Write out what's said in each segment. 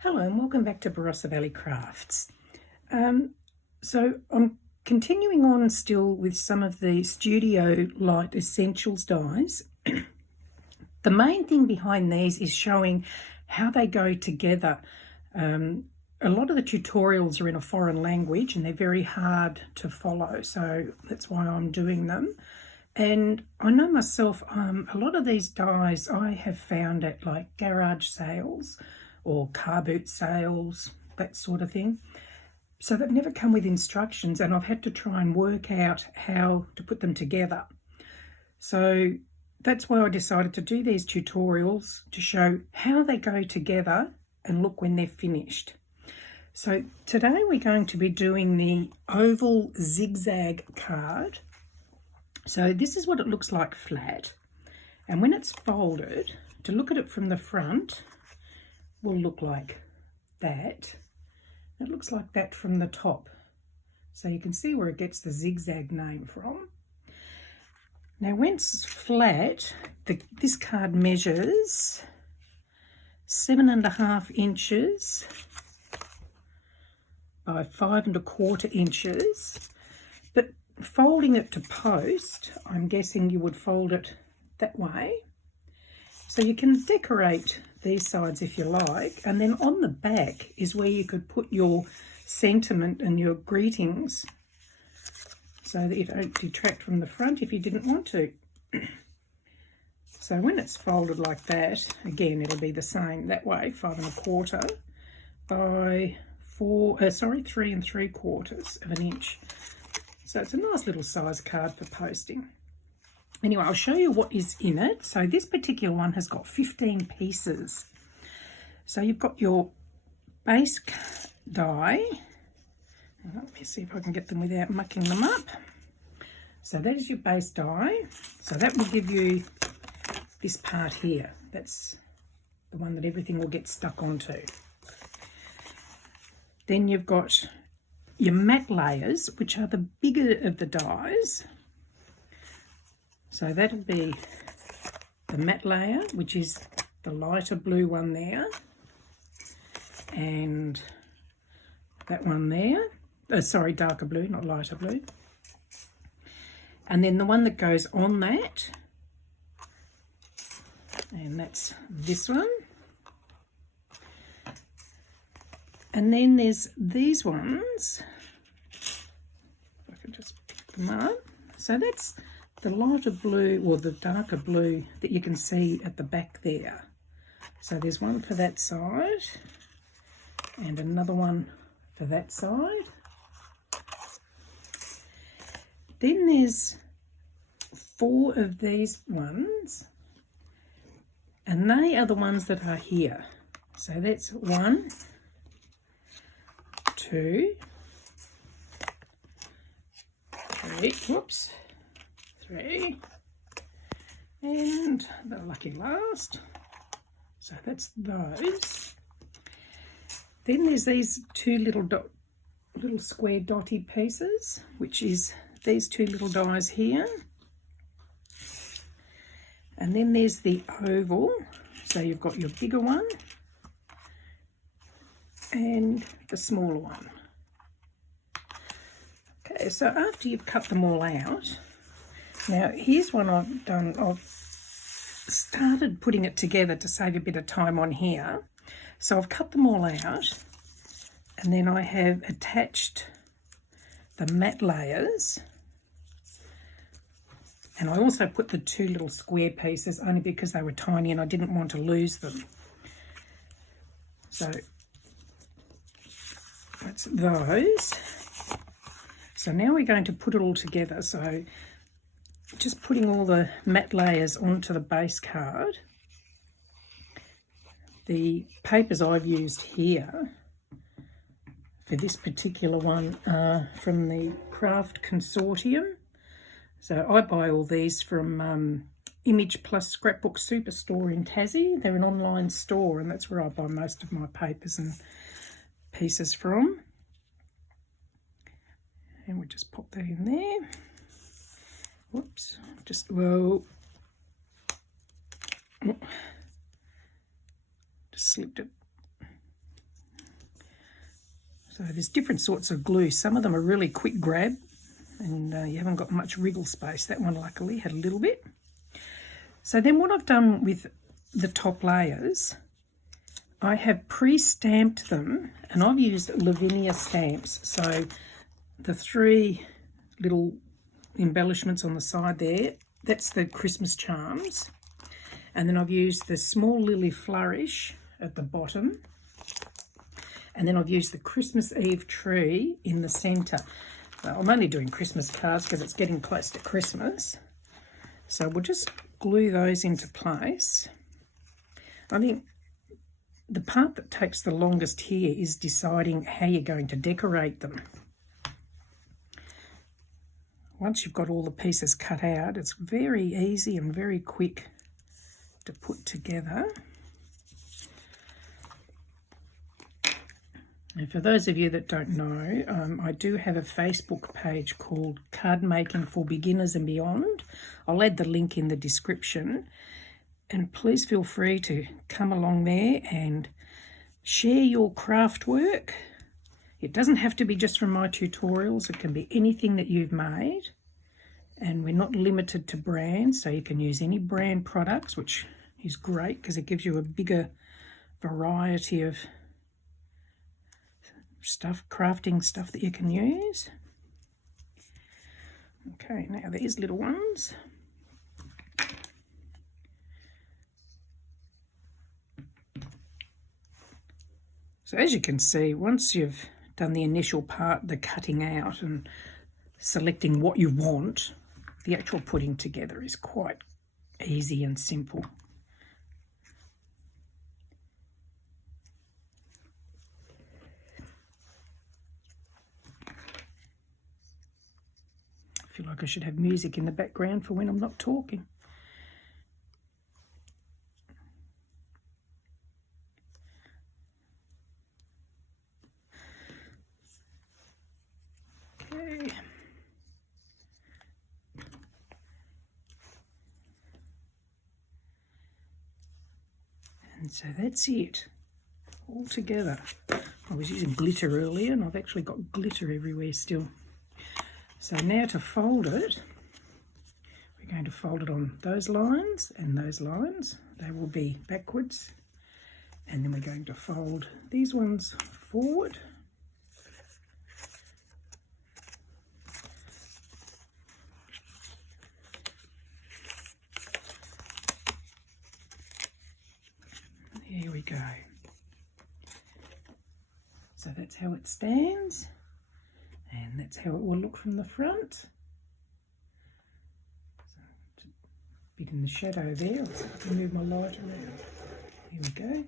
Hello and welcome back to Barossa Valley Crafts. So I'm continuing on still with some of the Studio Light Essentials dies. The main thing behind these is showing how they go together. A lot of the tutorials are in a foreign language and they're very hard to follow, so that's why I'm doing them. And I know myself, a lot of these dies I have found at like garage sales or car boot sales, that sort of thing. So they've never come with instructions and I've had to try and work out how to put them together. So that's why I decided to do these tutorials to show how they go together and look when they're finished. So today we're going to be doing the oval zigzag card. So this is what it looks like flat. And when it's folded, to look at it from the front, will look like that. It looks like that from the top. So you can see where it gets the zigzag name from. Now when it's flat, this card measures 7.5 inches by 5.25 inches. But folding it to post, I'm guessing you would fold it that way. So you can decorate these sides if you like, and then on the back is where you could put your sentiment and your greetings so that you don't detract from the front if you didn't want to. So when it's folded like that, again it'll be the same that way, 5.25 by 3.75 inches. So it's a nice little size card for posting. Anyway, I'll show you what is in it. So this particular one has got 15 pieces. So you've got your base die. Let me see if I can get them without mucking them up. So that is your base die. So that will give you this part here. That's the one that everything will get stuck onto. Then you've got your matte layers, which are the bigger of the dies. So that'll be the matte layer, which is the lighter blue one there, and that one there. Sorry, darker blue, not lighter blue. And then the one that goes on that, and that's this one. And then there's these ones. I can just pick them up. So that's the lighter blue or the darker blue that you can see at the back there. So there's one for that side and another one for that side. Then there's 4 of these ones, and they are the ones that are here. So that's 1, 2, 3, whoops, 3, and the lucky last. So that's those. Then there's these 2 little square dotty pieces, which is these 2 little dies here. And then there's the oval. So you've got your bigger one and the smaller one. Okay, so after you've cut them all out, now here's one I've done. I've started putting it together to save a bit of time on here. So I've cut them all out and then I have attached the matte layers, and I also put the 2 little square pieces only because they were tiny and I didn't want to lose them. So that's those. So now we're going to put it all together. So just putting all the matte layers onto the base card. The papers I've used here for this particular one are from the Craft Consortium. So I buy all these from Image Plus Scrapbook Superstore in Tassie. They're an online store and that's where I buy most of my papers and pieces from. And we'll just pop that in there. Whoops, just, whoa. Just slipped it. So there's different sorts of glue. Some of them are really quick grab and you haven't got much wriggle space. That one luckily had a little bit. So then what I've done with the top layers, I have pre-stamped them, and I've used Lavinia Stamps. So the 3 little embellishments on the side there, that's the Christmas charms. And then I've used the small lily flourish at the bottom. And then I've used the Christmas Eve tree in the centre. Well, I'm only doing Christmas cards because it's getting close to Christmas. So we'll just glue those into place. I think the part that takes the longest here is deciding how you're going to decorate them. Once you've got all the pieces cut out, it's very easy and very quick to put together. And for those of you that don't know, I do have a Facebook page called Cardmaking for Beginners and Beyond. I'll add the link in the description. And please feel free to come along there and share your craft work. It doesn't have to be just from my tutorials. It can be anything that you've made. And we're not limited to brands, so you can use any brand products, which is great because it gives you a bigger variety of stuff, crafting stuff that you can use. Okay, now these little ones. So as you can see, once you've done the initial part, the cutting out and selecting what you want, the actual putting together is quite easy and simple. I feel like I should have music in the background for when I'm not talking. Okay. And so that's it, all together. I was using glitter earlier and I've actually got glitter everywhere still. So now to fold it, we're going to fold it on those lines and those lines. They will be backwards. And then we're going to fold these ones forward. There we go. So that's how it stands, and that's how it will look from the front. So it's a bit in the shadow there. I'll move my light around. Here we go.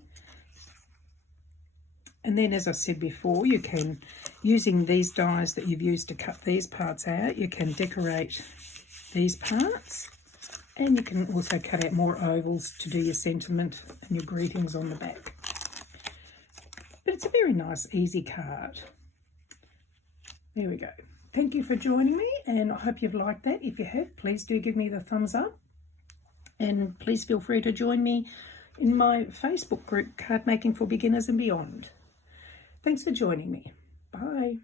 And then, as I said before, you can, using these dies that you've used to cut these parts out, you can decorate these parts. And you can also cut out more ovals to do your sentiment and your greetings on the back. But it's a very nice, easy card. There we go. Thank you for joining me, and I hope you've liked that. If you have, please do give me the thumbs up. And please feel free to join me in my Facebook group, Card Making for Beginners and Beyond. Thanks for joining me. Bye.